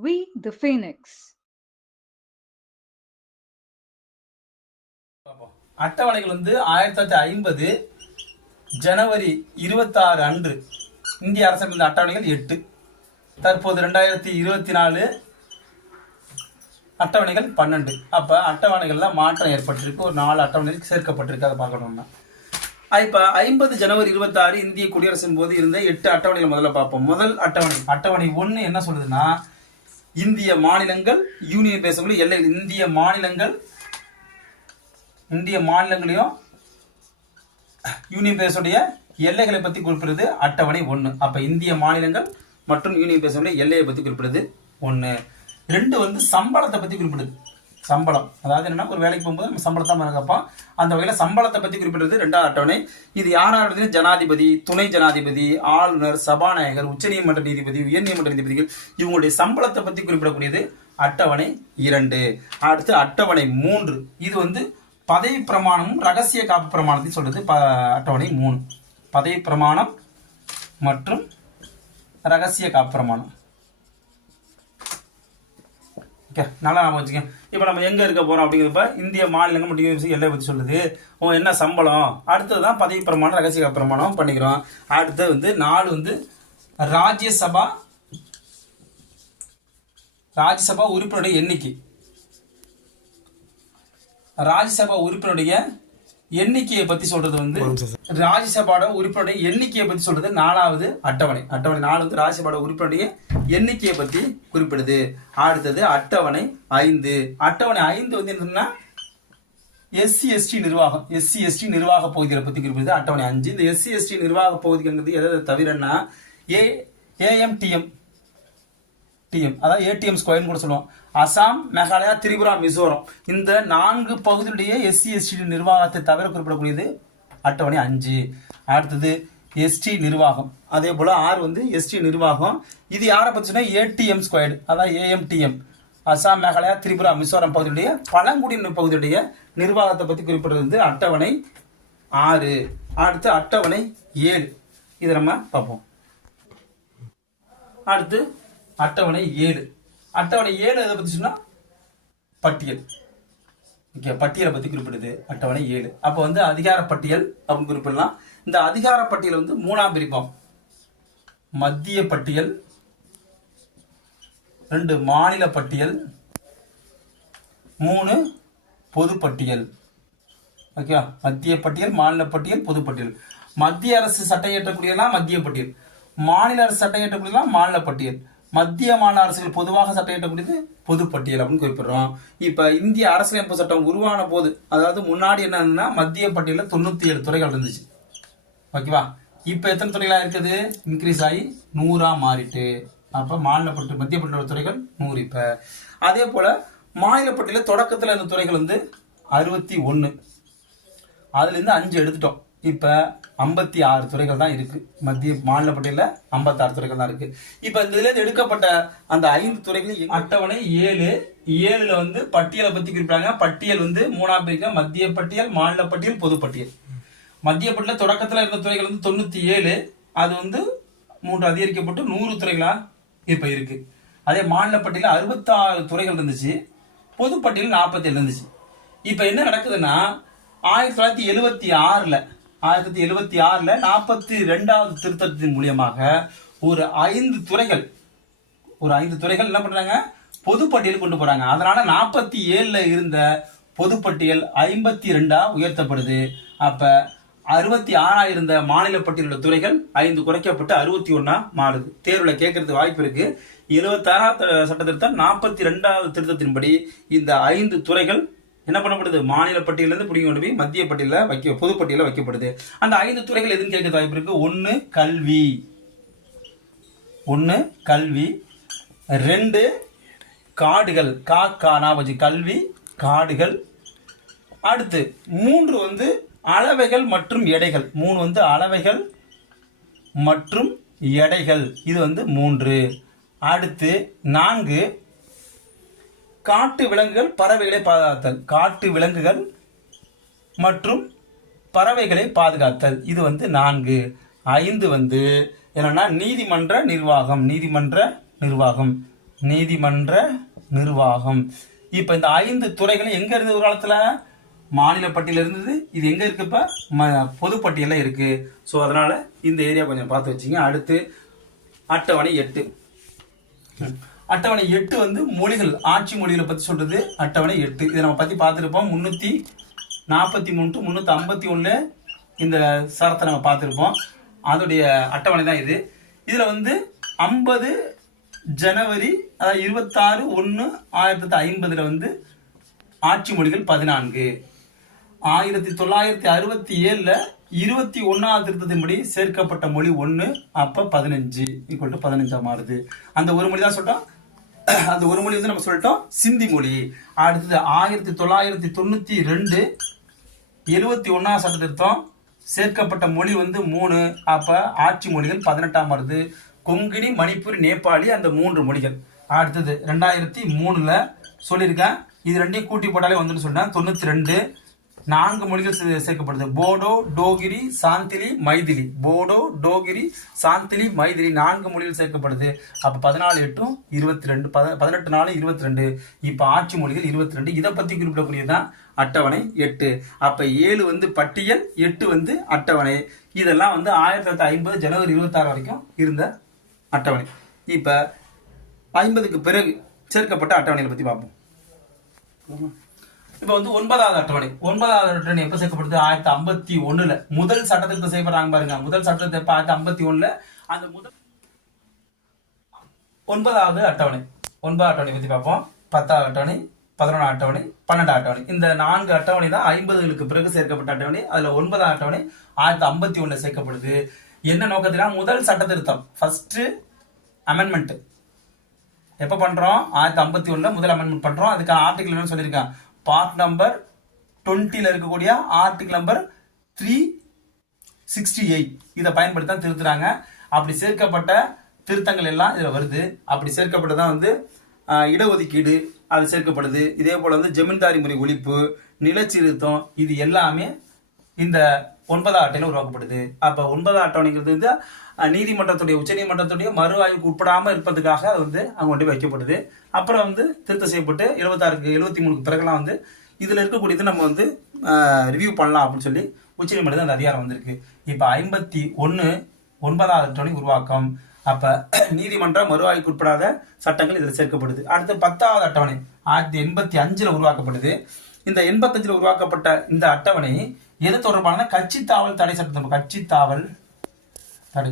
We the Phoenix. அட்டவணைகள் வந்து ஆயிரத்தி தொள்ளாயிரத்தி ஐம்பது ஜனவரி இருபத்தாறு அன்று. இந்திய அரசமைந்த அட்டவணைகள் எட்டு. தற்போது ரெண்டாயிரத்தி இருபத்தி நாலு அட்டவணைகள் பன்னெண்டு. அப்போ அட்டவணைகளில் மாற்றம் ஏற்பட்டிருக்கு. ஒரு நாலு அட்டவணைகள் சேர்க்கப்பட்டிருக்கு. அதை பார்க்கணும்னா இப்போ ஐம்பது ஜனவரி இருபத்தாறு இந்திய குடியரசின் போது இருந்த எட்டு அட்டவணைகள் முதல்ல பார்ப்போம். முதல் அட்டவணை. அட்டவணை ஒன்று என்ன சொல்லுதுன்னா இந்திய மாநிலங்கள் யூனியன் பேசக்கூடிய எல்லை இந்திய மாநிலங்கள் இந்திய மாநிலங்களையும் யூனியன் பிரதேசோடைய எல்லைகளை பற்றி குறிப்பிடுறது அட்டவணை ஒன்று அப்போ இந்திய மாநிலங்கள் மற்றும் யூனியன் பிரதேசோடைய எல்லையை பற்றி குறிப்பிடுறது ஒன்று ரெண்டு வந்து சம்பளத்தை பற்றி குறிப்பிடுது. சம்பளம். அதாவது என்னன்னா ஒரு வேலைக்கு போகும்போது நம்ம சம்பளத்தை மேலே அந்த வகையில் சம்பளத்தை பற்றி குறிப்பிடுறது ரெண்டாவது அட்டவணை. இது யாராவது ஜனாதிபதி துணை ஜனாதிபதி ஆளுநர் சபாநாயகர் உச்சநீதிமன்ற நீதிபதி உயர்நீதிமன்ற நீதிபதிகள் இவங்களுடைய சம்பளத்தை பற்றி குறிப்பிடக்கூடியது அட்டவணை இரண்டு. அடுத்து அட்டவணை மூன்று. இது வந்து பதவி பிரமாணமும் ரகசிய காப்பு பிரமாணத்தையும் சொல்றது. ப அட்டவணை மூணு. பதவி பிரமாணம் மற்றும் ரகசிய காப்பு பிரமாணம். ஓகே நல்லா நம்ம வச்சுக்கோங்க. இப்போ நம்ம எங்கே இருக்க போகிறோம் அப்படிங்கிறப்ப இந்திய மாநிலங்கள் மற்றும் யூனிவர்சிட்டி எல்லை பற்றி சொல்லுது. ஓ என்ன சம்பளம்? அடுத்தது தான் பதவி பிரமாணம் ரகசிய பிரமாணம் பண்ணிக்கிறோம். அடுத்தது வந்து நாலு வந்து ராஜ்யசபா ராஜ்யசபா உறுப்பினருடைய எண்ணிக்கை. ராஜ்யசபா உறுப்பினருடைய எண்ணிக்கையை பத்தி சொல்றது வந்து ராஜ்யசபாவோட உறுப்பினருடைய எண்ணிக்கையை பத்தி சொல்றது நாலாவது அட்டவணை. அட்டவணை நாலு வந்து ராஜ்யசபாவோட உறுப்பினருடைய எண்ணிக்கையை பத்தி குறிப்பிடுது. அடுத்தது அட்டவணை ஐந்து. அட்டவணை ஐந்து வந்து என்னன்னா எஸ்சி எஸ்டி நிர்வாகம். எஸ்சி எஸ்டி நிர்வாக பகுதிகளை பத்தி குறிப்பிடுது. அட்டவணை அஞ்சு. இந்த எஸ்சி எஸ்டி நிர்வாக பகுதிங்கிறது எதை தவிரன்னா ஏ ஏஎம்டிஎம். டிஎம் அதாவது ஏடிஎம் ஸ்கொயர்னு கூட சொல்லுவோம். அசாம் மேகாலயா திரிபுரா மிசோரம். இந்த நான்கு பகுதியுடைய எஸ்சி எஸ்டி நிர்வாகத்தை தவிர குறிப்பிடக்கூடியது அட்டவணை அஞ்சு. அடுத்தது எஸ்டி நிர்வாகம். அதே போல் ஆறு வந்து எஸ்டி நிர்வாகம். இது யாரை பற்றினா ஏடிஎம் ஸ்கொயர்டு அதாவது ஏஎம்டிஎம் அசாம் மேகாலயா திரிபுரா மிசோரம் பகுதியுடைய பழங்குடியின பகுதியுடைய நிர்வாகத்தை பற்றி குறிப்பிடுறது வந்து அட்டவணை ஆறு. அடுத்து அட்டவணை ஏழு. இதை நம்ம பார்ப்போம். அடுத்து அட்டவணை ஏழு. அட்டவணை ஏழு எதை பற்றி சொன்னால் பட்டியல். ஓகே பட்டியலை பற்றி குறிப்பிடுது. அட்டவணை ஏழு. அப்போ வந்து அதிகார பட்டியல் அப்படின்னு குறிப்பிடலாம். இந்த அதிகார பட்டியல் வந்து மூணாம் பிரிப்போம். மத்திய பட்டியல் ரெண்டு மாநில பட்டியல் மூணு பொதுப்பட்டியல் ஓகே மத்திய பட்டியல் மாநில பட்டியல் பொதுப்பட்டியல் மத்திய அரசு சட்டம் இயற்றக்கூடியலாம் மத்திய பட்டியல். மாநில அரசு சட்டம் இயற்றக்கூடியலாம் மாநில பட்டியல். மத்திய மாநில அரசுகள் பொதுவாக சட்டம் இயற்றக்கூடியது பொது அப்படின்னு குறிப்பிடுறோம். இப்ப இந்திய அரசியலமைப்பு சட்டம் உருவான போது அதாவது முன்னாடி என்ன இருந்ததுன்னா மத்திய பட்டியலில் தொண்ணூத்தி ஏழு துறைகள் இருந்துச்சு. ஓகேவா? இப்ப எத்தனை துறைகளா இருக்குது? இன்க்ரீஸ் ஆகி நூறா மாறிட்டு. அப்ப மாநில பட்டு மத்திய பட்டியலோட துறைகள் நூறு இப்ப. அதே போல மாநில பட்டியல தொடக்கத்துல துறைகள் வந்து அறுபத்தி ஒன்னு அதுல இருந்து அஞ்சு எடுத்துட்டோம். இப்ப ஐம்பத்தி ஆறு துறைகள் தான் இருக்கு. மத்திய மாநில பட்டியல ஐம்பத்தாறு துறைகள் தான் இருக்கு. இப்ப இந்த இதுல எடுக்கப்பட்ட அந்த ஐந்து துறைகள் அட்டவணை ஏழு. ஏழுல வந்து பட்டியலை பத்தி குறிப்பிடாங்க பட்டியல் வந்து மூணாம் பிரிக்க மத்திய பட்டியல் மாநில பட்டியல் பொது பட்டியல். மத்திய பட்டியல தொடக்கத்துல இருந்த துறைகள் வந்து தொண்ணூத்தி ஏழு. அது வந்து மூன்று அதிகரிக்கப்பட்டு நூறு துறைகளா இப்ப இருக்கு. அதே மாநில பட்டியல அறுபத்தாறு துறைகள் இருந்துச்சு. பொதுப்பட்டியல் நாற்பத்தி ஏழு இருந்துச்சு. இப்ப என்ன நடக்குதுன்னா ஆயிரத்தி தொள்ளாயிரத்தி எழுபத்தி ஆறுல ஆயிரத்தி தொள்ளாயிரத்தி எழுவத்தி ஆறுல நாற்பத்தி ரெண்டாவது திருத்தத்தின் மூலியமாக ஒரு ஐந்து துறைகள் ஒரு ஐந்து துறைகள் என்ன பண்றாங்க? பொதுப்பட்டியல் கொண்டு போறாங்க. அதனால நாற்பத்தி ஏழுல இருந்த பொதுப்பட்டியல் ஐம்பத்தி ரெண்டா உயர்த்தப்படுது. அப்ப அறுபத்தி ஆறா இருந்த மாநில பட்டியலுள்ள துறைகள் ஐந்து குறைக்கப்பட்டு அறுபத்தி ஒன்னா மாறுது. தேர்வுல கேட்கறதுக்கு வாய்ப்பு இருக்கு. எழுபத்தாறாவது சட்ட திருத்தம் நாற்பத்தி ரெண்டாவது திருத்தத்தின்படி இந்த ஐந்து துறைகள் என்ன பண்ணப்படுது? மாநில பட்டியலேருந்து பிடிங்க கொண்டு போய் மத்திய பட்டியலில் வைக்க பொதுப்பட்டியலில் வைக்கப்படுது. அந்த ஐந்து துறைகள் எதுன்னு கேட்க வாய்ப்பு இருக்கு? ஒன்று கல்வி. ஒன்று கல்வி. ரெண்டு காடுகள். கா கா நான் கல்வி காடுகள். அடுத்து மூன்று வந்து அளவைகள் மற்றும் எடைகள். மூணு வந்து அளவைகள் மற்றும் எடைகள். இது வந்து மூன்று. அடுத்து நான்கு காட்டு விலங்குகள் பறவைகளை பாதுகாத்தல். காட்டு விலங்குகள் மற்றும் பறவைகளை பாதுகாத்தல். இது வந்து நான்கு. ஐந்து வந்து என்னன்னா நீதிமன்ற நிர்வாகம். நீதிமன்ற நிர்வாகம். நீதிமன்ற நிர்வாகம். இப்ப இந்த ஐந்து துறைகளும் எங்க இருந்தது ஒரு காலத்துல? மாநில பட்டியல இருந்தது. இது எங்க இருக்குது இப்போ? ம- பொதுப்பட்டியல்ல இருக்கு. ஸோ அதனால இந்த ஏரியா கொஞ்சம் பார்த்து வச்சிங்க. அடுத்து அட்டவணை எட்டு. அட்டவணை எட்டு வந்து மொழிகள் ஆட்சி மொழிகளை பத்தி சொல்றது அட்டவணை எட்டு. இதை நம்ம பத்தி பார்த்துருப்போம். முன்னூத்தி நாற்பத்தி மூணு டு முன்னூத்தி ஐம்பத்தி ஒன்று இந்த சரத்தை நம்ம பார்த்துருப்போம். அதோடைய அட்டவணை தான் இது. இதுல வந்து ஐம்பது ஜனவரி அதாவது இருபத்தாறு ஒன்று ஆயிரத்தி தொள்ளாயிரத்தி ஐம்பதுல வந்து ஆட்சி மொழிகள் பதினான்கு. ஆயிரத்தி தொள்ளாயிரத்தி அறுபத்தி ஏழுல இருபத்தி ஒன்னாவது திருத்தத்தின்படி சேர்க்கப்பட்ட மொழி ஒன்று அப்போ பதினஞ்சு ஈக்குவல் டு பதினஞ்சா மாறுது அந்த ஒரு மொழி தான் சொல்லிட்டோம் அந்த ஒரு மொழி வந்து நம்ம சொல்லிட்டோம் சிந்தி மொழி. அடுத்தது ஆயிரத்தி தொள்ளாயிரத்தி தொண்ணூத்தி ரெண்டு எழுபத்தி ஒன்றாம் சட்ட திருத்தம் சேர்க்கப்பட்ட மொழி வந்து மூணு. அப்ப ஆட்சி மொழிகள் பதினெட்டாம் வருது. கொங்கிணி மணிப்பூர் நேபாளி அந்த மூன்று மொழிகள். அடுத்தது ரெண்டாயிரத்தி மூணுல சொல்லியிருக்கேன். இது ரெண்டையும் கூட்டி போட்டாலே வந்துன்னு சொன்னேன். தொண்ணூத்தி ரெண்டு. நான்கு மொழிகள் சே- சேர்க்கப்படுது. போடோ டோகிரி சாந்திலி மைதிலி. போடோ டோகிரி சாந்திலி மைதிலி நான்கு மொழிகள் சேர்க்கப்படுது. அப்ப பதினாலு எட்டும் இருபத்தி ரெண்டு பதினெட்டு நாலு இருபத்தி ரெண்டு இப்ப ஆட்சி மொழிகள் இருபத்தி ரெண்டு இதை பத்தி குறிப்பிடக்கூடியதுதான் அட்டவணை எட்டு. அப்ப ஏழு வந்து பட்டியல் எட்டு வந்து அட்டவணை. இதெல்லாம் வந்து ஆயிரத்தி தொள்ளாயிரத்தி ஐம்பது ஜனவரி இருபத்தாறு வரைக்கும் இருந்த அட்டவணை. இப்ப ஐம்பதுக்கு பிறகு சேர்க்கப்பட்ட அட்டவணைகளை பத்தி பார்ப்போம். இப்போ வந்து ஒன்பதாவது அட்டவணை. ஒன்பதாவது அட்டவணை எப்போ சேர்க்கப்படுது? ஆயிரத்தி ஐம்பத்தி ஒன்றில் முதல் சட்டத்திற்கு செய்யப்படுறாங்க பாருங்க. முதல் சட்டத்தை எப்ப? ஆயிரத்தி ஐம்பத்தி ஒண்ணுல. அந்த முதல் ஒன்பதாவது அட்டவணை. ஒன்பதாவது அட்டவணை பற்றி பார்ப்போம். பத்தாவது அட்டவணை பதினொன்றாம் அட்டவணை பன்னெண்டாம் அட்டவணை. இந்த நான்கு அட்டவணை தான் ஐம்பதுகளுக்கு பிறகு சேர்க்கப்பட்ட அட்டவணை. அதில் ஒன்பதாம் அட்டவணை ஆயிரத்தி ஐம்பத்தி ஒன்றில் சேர்க்கப்படுது. என்ன நோக்கத்தினா முதல் சட்ட திருத்தம். ஃபஸ்ட்டு அமெண்ட்மெண்ட் எப்போ பண்ணுறோம் ஆயிரத்தி ஐம்பத்தி ஒன்றில் முதல் அமெண்ட்மெண்ட் பண்ணுறோம் அதுக்கான ஆர்டிகல் என்ன சொல்லியிருக்கேன் பார்ட் நம்பர் டுவெண்ட்டியில் இருக்கக்கூடிய article number three sixty eight இதை பயன்படுத்தி தான் திருத்துறாங்க. அப்படி சேர்க்கப்பட்ட திருத்தங்கள் எல்லாம் இதில் வருது. அப்படி சேர்க்கப்பட்டதான் வந்து இடஒதுக்கீடு அது சேர்க்கப்படுது. இதே போல் வந்து ஜமீன்தாரி முறை ஒழிப்பு நிலச்சீர்த்தம் இது எல்லாமே இந்த ஒன்பதாம் அட்டையில உருவாக்கப்படுது. அப்ப ஒன்பதாம் அட்டவணைங்கிறது வந்து நீதிமன்றத்துடைய உச்சநீதிமன்றத்துடைய மறு ஆய்வுக்கு உட்படாம இருப்பதுக்காக அது வந்து அங்க கொண்டு போய் வைக்கப்படுது. அப்புறம் வந்து திருத்தம் செய்யப்பட்டு எழுபத்தாறுக்கு எழுபத்தி மூணுக்கு பிறகுலாம் வந்து இதுல இருக்கக்கூடியது நம்ம வந்து ரிவ்யூ பண்ணலாம் அப்படின்னு சொல்லி உச்சநீதிமன்றத்தில் அந்த அதிகாரம் வந்திருக்கு. இப்ப ஐம்பத்தி ஒன்னு ஒன்பதாவது அட்டவணை உருவாக்கம். அப்ப நீதிமன்றம் மறுவாய்க்கு உட்படாத சட்டங்கள் இதில் சேர்க்கப்படுது. அடுத்து பத்தாவது அட்டவணை ஆயிரத்தி எண்பத்தி அஞ்சுல உருவாக்கப்படுது. இந்த எண்பத்தஞ்சுல உருவாக்கப்பட்ட இந்த அட்டவணை எது தொடர்பான கட்சி தாவல் தடை சட்டம் கட்சி தாவல் தடை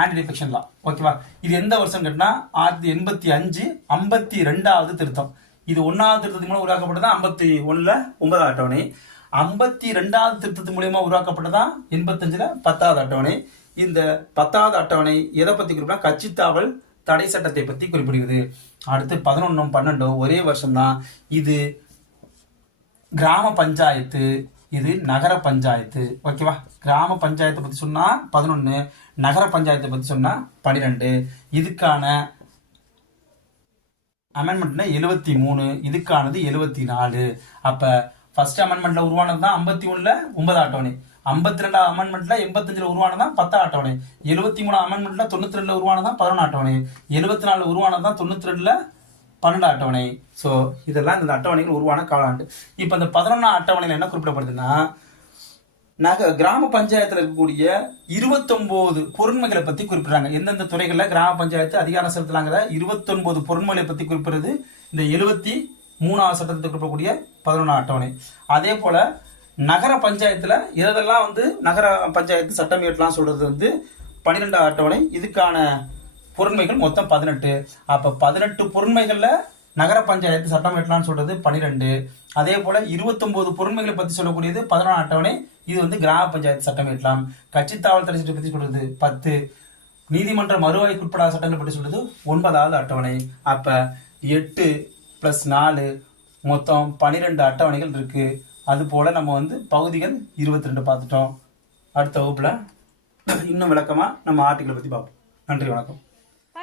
ஆன்டி டிஃபெக்ஷன் லா ஓகேவா இது எந்த வருஷம் கேட்டால் ஆயிரத்தி எண்பத்தி அஞ்சு ஐம்பத்தி ரெண்டாவது திருத்தம். இது ஒன்றாவது திருத்தத்தின் மூலம் உருவாக்கப்பட்டதா? ஐம்பத்தி ஒன்றில் ஒன்பதாவது அட்டவணை. ஐம்பத்தி ரெண்டாவது திருத்தத்தின் மூலியமாக உருவாக்கப்பட்டதா? எண்பத்தஞ்சில் பத்தாவது அட்டவணை. இந்த பத்தாவது அட்டவணை எதை பற்றி குறிப்பிடா கட்சித்தாவல் தடை சட்டத்தை பற்றி குறிப்பிடுகிறது. அடுத்து பதினொன்றும் பன்னெண்டும் ஒரே வருஷம் தான் இது கிராம பஞ்சாயத்து இது நகர பஞ்சாயத்து. ஓகேவா கிராம பஞ்சாயத்தை பத்தி சொன்னா பதினொன்னு நகர பஞ்சாயத்தை பத்தி சொன்னா பன்னிரெண்டு இதுக்கான அமெண்ட்மெண்ட்னா எழுபத்தி மூணு இதுக்கானது எழுபத்தி நாலு. அப்ப ஃபர்ஸ்ட் அமெண்ட்மெண்ட்ல உருவானது தான் ஐம்பத்தி ஒண்ணுல ஒன்பது அட்டவணை ஐம்பத்தி ரெண்டாவது அமெண்ட்மெண்ட்ல எண்பத்தஞ்சுல உருவானதான் பத்தா அட்டவணை எழுபத்தி மூணு அமெண்ட்மெண்ட்ல தொண்ணூத்தி ரெண்டுல உருவானதான் பதினொன்று அட்டவணை எழுபத்தி நாலு உருவானதான் தொண்ணூத்தி ரெண்டுல பன்னெண்டு அட்டவணை. ஸோ இதெல்லாம் இந்த அட்டவணைகள் உருவான காலாண்டு. இப்போ இந்த பதினொன்றாம் அட்டவணையில் என்ன குறிப்பிடப்படுதுன்னா நக கிராம பஞ்சாயத்தில் இருக்கக்கூடிய இருபத்தொம்போது பொருண்மைகளை பற்றி குறிப்பிட்றாங்க. எந்தெந்த துறைகளில் கிராம பஞ்சாயத்து அதிகாரம் செலுத்தலாங்கிற இருபத்தொன்பது பொருண்மைகளை பற்றி குறிப்பிடுறது இந்த எழுபத்தி மூணாவது சட்டத்தை குறிப்பிடக்கூடிய பதினொன்றாம் அட்டவணை. அதே போல் நகர பஞ்சாயத்தில் எதெல்லாம் வந்து நகர பஞ்சாயத்து சட்டம் இயற்றலாம் சொல்கிறது வந்து பன்னிரெண்டாம் அட்டவணை. இதுக்கான பொருண்மைகள் மொத்தம் பதினெட்டு. அப்போ பதினெட்டு பொருண்மைகளில் நகர பஞ்சாயத்து சட்டம் இயற்றலாம்னு சொல்றது பன்னிரெண்டு அதே போல இருபத்தொன்பது பொருண்மைகளை பத்தி சொல்லக்கூடியது பதினொன்று அட்டவணை. இது வந்து கிராம பஞ்சாயத்து சட்டம் இயற்றலாம் கட்சி தாவல் தடை சட்டத்தை பத்தி சொல்றது பத்து. நீதிமன்ற மறுவாய்க்குட்படாத சட்டங்கள் பற்றி சொல்றது ஒன்பதாவது அட்டவணை. அப்ப எட்டு பிளஸ் நாலு மொத்தம் பனிரெண்டு அட்டவணைகள் இருக்கு. அது போல நம்ம வந்து பகுதிகள் இருபத்தி ரெண்டு பார்த்துட்டோம். அடுத்த வகுப்புல இன்னும் விளக்கமா நம்ம ஆர்டிகளை பத்தி பார்ப்போம். நன்றி வணக்கம்.